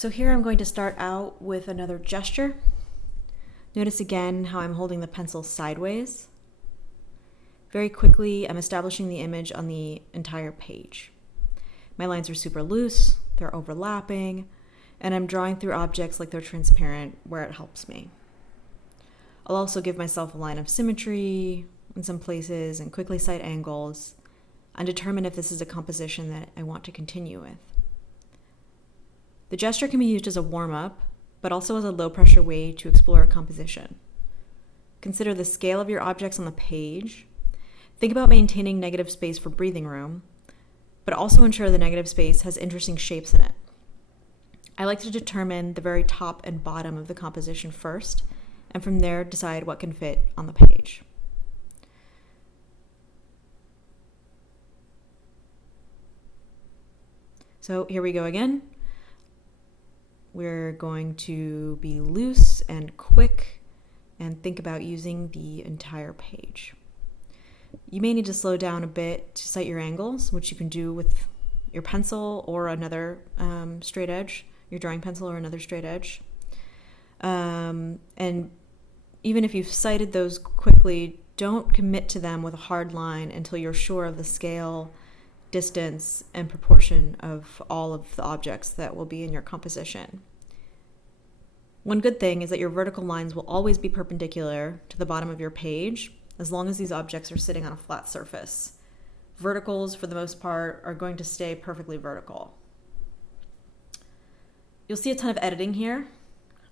So here I'm going to start out with another gesture. Notice again how I'm holding the pencil sideways. Very quickly, I'm establishing the image on the entire page. My lines are super loose, they're overlapping, and I'm drawing through objects like they're transparent where it helps me. I'll also give myself a line of symmetry in some places and quickly cite angles and determine if this is a composition that I want to continue with. The gesture can be used as a warm-up, but also as a low-pressure way to explore a composition. Consider the scale of your objects on the page. Think about maintaining negative space for breathing room, but also ensure the negative space has interesting shapes in it. I like to determine the very top and bottom of the composition first, and from there decide what can fit on the page. So here we go again. We're going to be loose and quick and think about using the entire page. You may need to slow down a bit to cite your angles, which you can do with your pencil or another straight edge, your drawing pencil or another straight edge. And even if you've cited those quickly, don't commit to them with a hard line until you're sure of the scale, distance, and proportion of all of the objects that will be in your composition. One good thing is that your vertical lines will always be perpendicular to the bottom of your page as long as these objects are sitting on a flat surface. Verticals, for the most part, are going to stay perfectly vertical. You'll see a ton of editing here.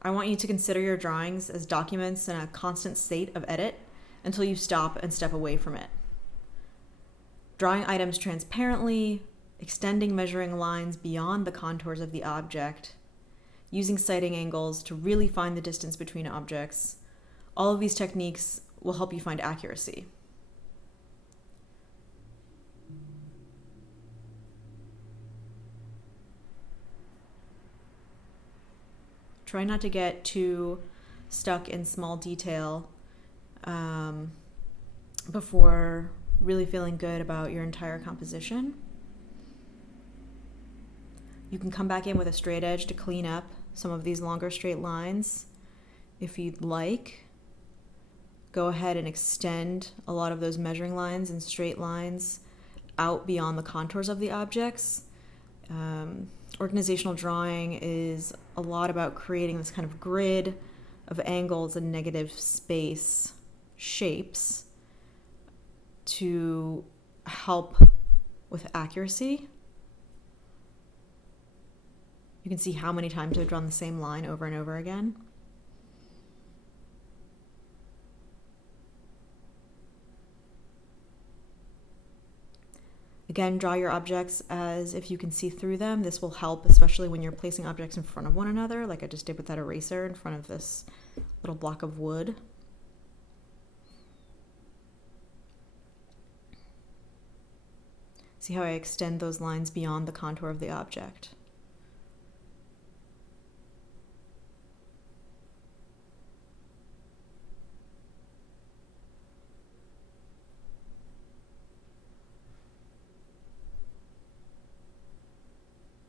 I want you to consider your drawings as documents in a constant state of edit until you stop and step away from it. Drawing items transparently, extending measuring lines beyond the contours of the object, using citing angles to really find the distance between objects. All of these techniques will help you find accuracy. Try not to get too stuck in small detail before really feeling good about your entire composition. You can come back in with a straight edge to clean up some of these longer straight lines. If you'd like, go ahead and extend a lot of those measuring lines and straight lines out beyond the contours of the objects. Organizational drawing is a lot about creating this kind of grid of angles and negative space shapes to help with accuracy. You can see how many times I've drawn the same line over and over again. Again, draw your objects as if you can see through them. This will help, especially when you're placing objects in front of one another, like I just did with that eraser in front of this little block of wood. See how I extend those lines beyond the contour of the object.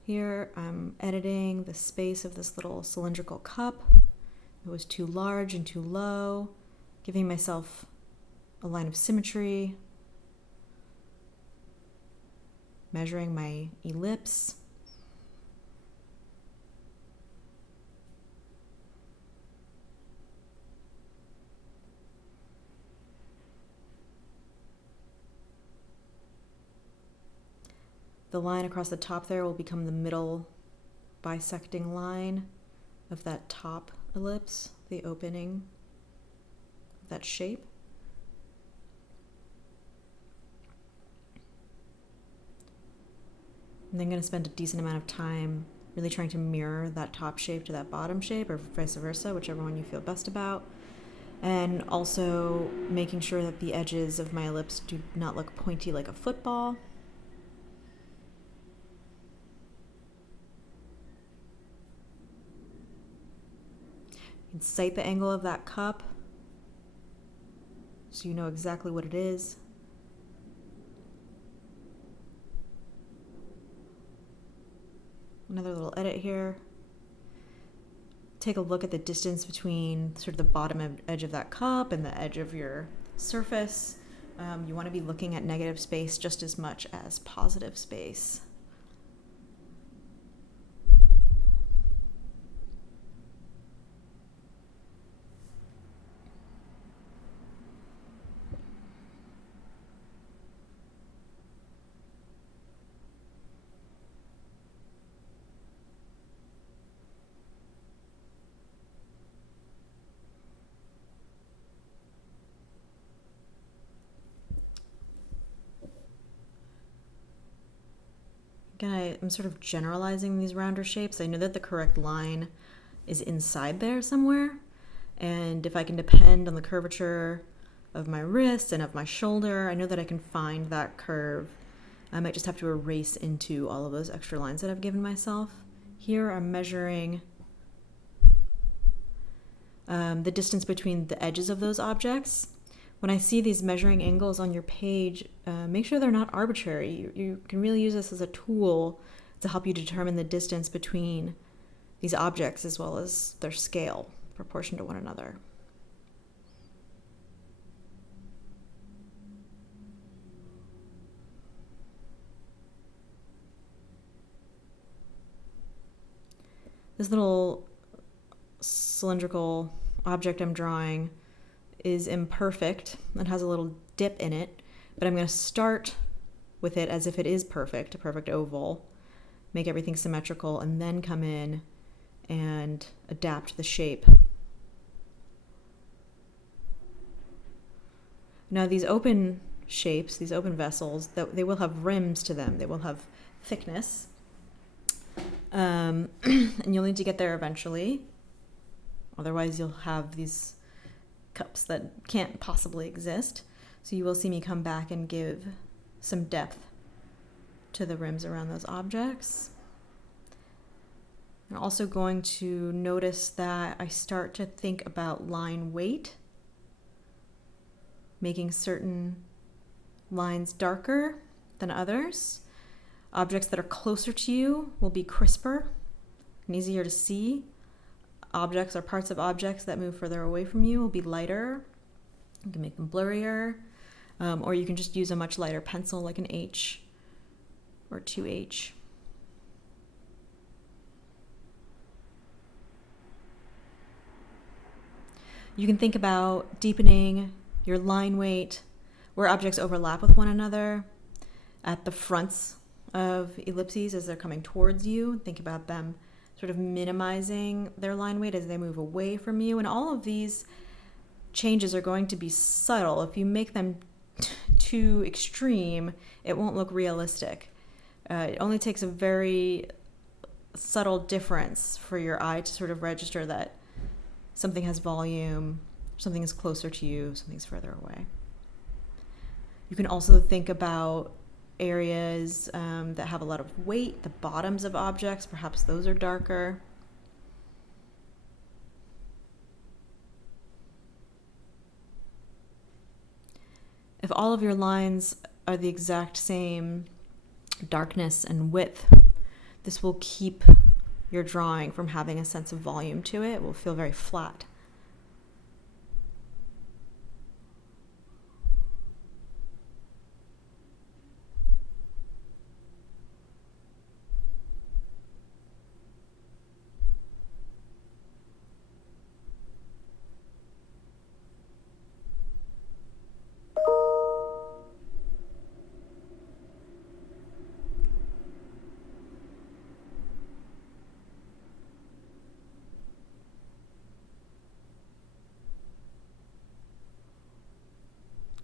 Here I'm editing the space of this little cylindrical cup. It was too large and too low, giving myself a line of symmetry, measuring my ellipse. The line across the top there will become the middle bisecting line of that top ellipse, the opening of that shape. And then I'm going to spend a decent amount of time really trying to mirror that top shape to that bottom shape, or vice versa, whichever one you feel best about. And also making sure that the edges of my ellipse do not look pointy like a football. You can cite the angle of that cup so you know exactly what it is. Another little edit here. take a look at the distance between sort of the bottom edge of that cup and the edge of your surface. You want to be looking at negative space just as much as positive space. Again, I'm sort of generalizing these rounder shapes. I know that the correct line is inside there somewhere. And if I can depend on the curvature of my wrist and of my shoulder, I know that I can find that curve. I might just have to erase into all of those extra lines that I've given myself. Here I'm measuring the distance between the edges of those objects. When I see these measuring angles on your page, make sure they're not arbitrary. You can really use this as a tool to help you determine the distance between these objects as well as their scale, proportion to one another. This little cylindrical object I'm drawing is imperfect and has a little dip in it, but I'm going to start with it as if it is perfect, a perfect oval, make everything symmetrical, and then come in and adapt the shape. Now these open shapes, these open vessels, they will have rims to them. They will have thickness. And you'll need to get there eventually. Otherwise you'll have these cups that can't possibly exist. So you will see me come back and give some depth to the rims around those objects. I'm also going to notice that I start to think about line weight, making certain lines darker than others. Objects that are closer to you will be crisper and easier to see. Objects or parts of objects that move further away from you will be lighter. You can make them blurrier, or you can just use a much lighter pencil like an H or 2H. You can think about deepening your line weight where objects overlap with one another at the fronts of ellipses as they're coming towards you. Think about them sort of minimizing their line weight as they move away from you. And all of these changes are going to be subtle. If you make them too extreme, it won't look realistic. It only takes a very subtle difference for your eye to sort of register that something has volume, something is closer to you, something's further away. You can also think about areas that have a lot of weight, the bottoms of objects, perhaps those are darker. If all of your lines are the exact same darkness and width, this will keep your drawing from having a sense of volume to it. It will feel very flat.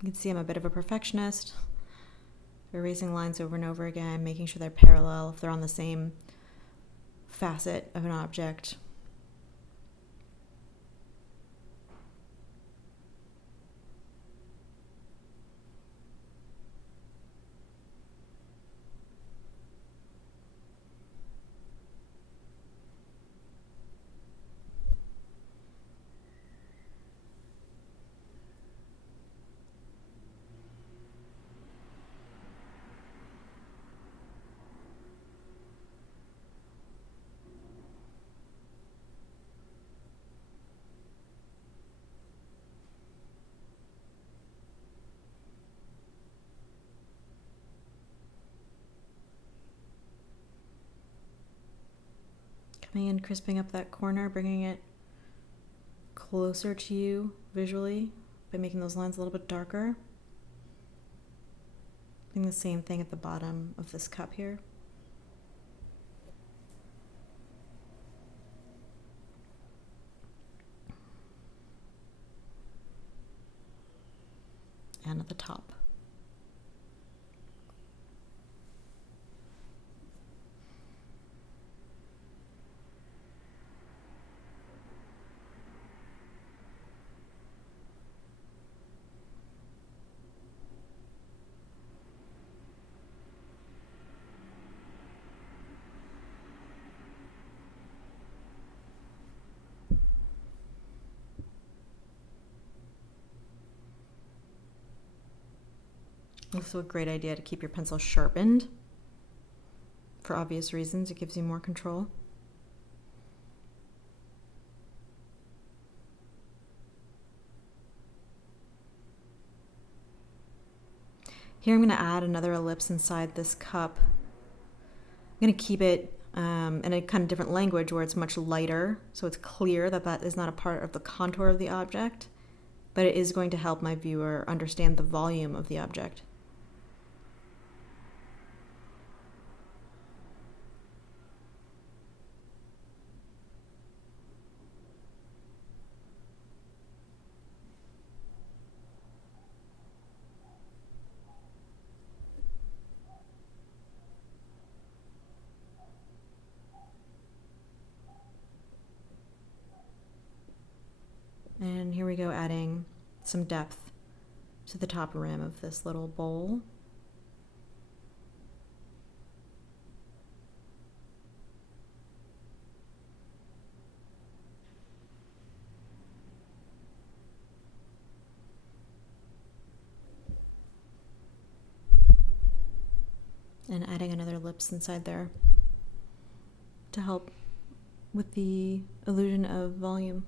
You can see I'm a bit of a perfectionist. Erasing lines over and over again, making sure they're parallel if they're on the same facet of an object. coming in, crisping up that corner, bringing it closer to you visually by making those lines a little bit darker. Doing the same thing at the bottom of this cup here. And at the top. Also a great idea to keep your pencil sharpened. For obvious reasons, it gives you more control. Here I'm going to add another ellipse inside this cup. I'm going to keep it in a kind of different language where it's much lighter, so it's clear that that is not a part of the contour of the object, but it is going to help my viewer understand the volume of the object. And here we go, adding some depth to the top rim of this little bowl. And adding another ellipse inside there to help with the illusion of volume.